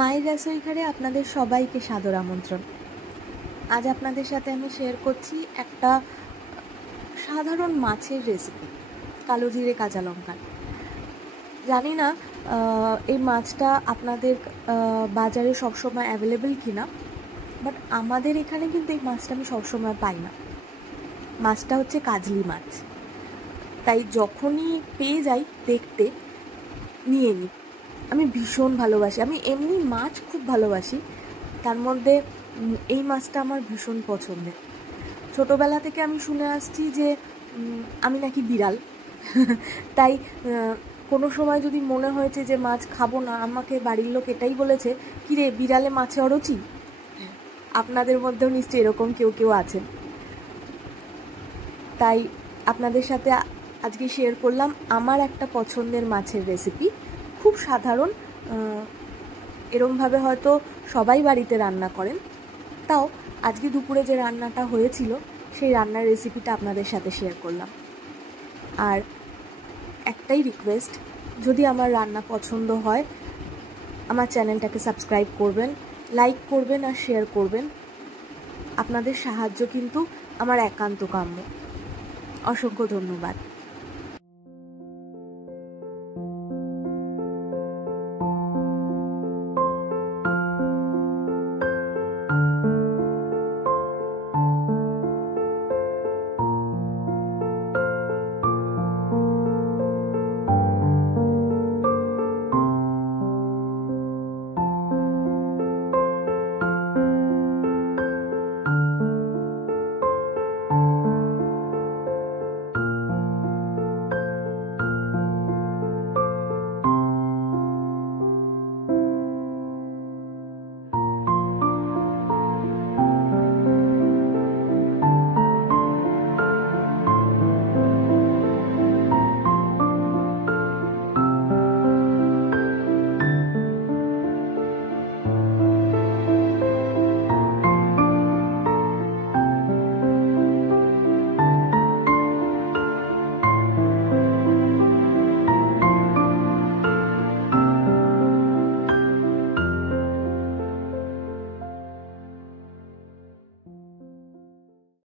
মায়ের রাসোইঘরে আপনাদের সবাইকে সাদর আমন্ত্রণ। আজ আপনাদের সাথে আমি শেয়ার করছি একটা সাধারণ মাছের রেসিপি, কালো জিরে কাঁচা লঙ্কা। জানি না এই মাছটা আপনাদের বাজারে সবসময় অ্যাভেলেবেল কিনা, বাট আমাদের এখানে কিন্তু এই মাছটা আমি সবসময় পাই না। মাছটা হচ্ছে কাজলি মাছ, তাই যখনই পেয়ে যাই দেখতে নিয়ে নিই। আমি ভীষণ ভালোবাসি, আমি এমনি মাছ খুব ভালোবাসি, তার মধ্যে এই মাছটা আমার ভীষণ পছন্দের। ছোটোবেলা থেকে আমি শুনে আসছি যে আমি নাকি বিড়াল, তাই কোনো সময় যদি মনে হয়েছে যে মাছ খাবো না, আমাকে বাড়ির লোক এটাই বলেছে, কী রে বিড়ালে মাছে অরুচি। আপনাদের মধ্যেও নিশ্চয়ই এরকম কেউ কেউ আছেন। তাই আপনাদের সাথে আজকে শেয়ার করলাম আমার একটা পছন্দের মাছের রেসিপি। খুব সাধারণ, এরমভাবে হয়তো সবাই বাড়িতে রান্না করেন, তাও আজকে দুপুরে যে রান্নাটা হয়েছিল সেই রান্নার রেসিপিটা আপনাদের সাথে শেয়ার করলাম। আর একটাই রিকোয়েস্ট, যদি আমার রান্না পছন্দ হয় আমার চ্যানেলটাকে সাবস্ক্রাইব করবেন, লাইক করবেন আর শেয়ার করবেন। আপনাদের সাহায্য কিন্তু আমার একান্ত কাম্য। অসংখ্য ধন্যবাদ।